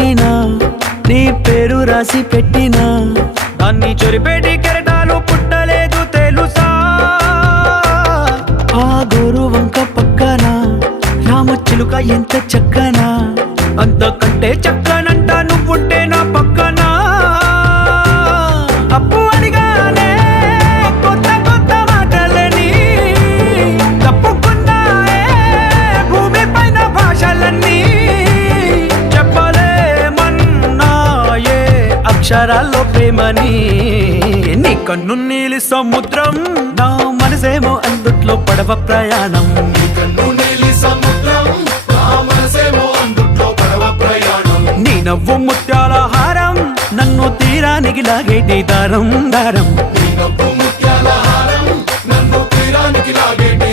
పుట్టినా నీ పేరు రాసి పెట్టినా దాన్ని చెరిపేటి కెరటాలు పుట్టలేదు తెలుసా ఆ గోరు వంక పక్కన రామచిలుక ఎంత చక్కనా అంతకంటే చక్కనంట నువ్వుంటే నా పక్కన అప్పు అడిగానే కొత్త కొత్త మాటలని తప్పుకున్నాయే భూమి పైన భాషలన్నీ చెప్పలేమన్నాయే అక్షరాల్లో ప్రేమని నీ కన్ను నీలి సముద్రం నా మనసేమో అందుట్లో పడవ ప్రయాణం నీ నవ్వు ముత్యాల హారం నన్ను తీరానికి లాగేటి దారం దారం నీ నవ్వు ముత్యాల హారం నన్ను తీరానికి లాగేటి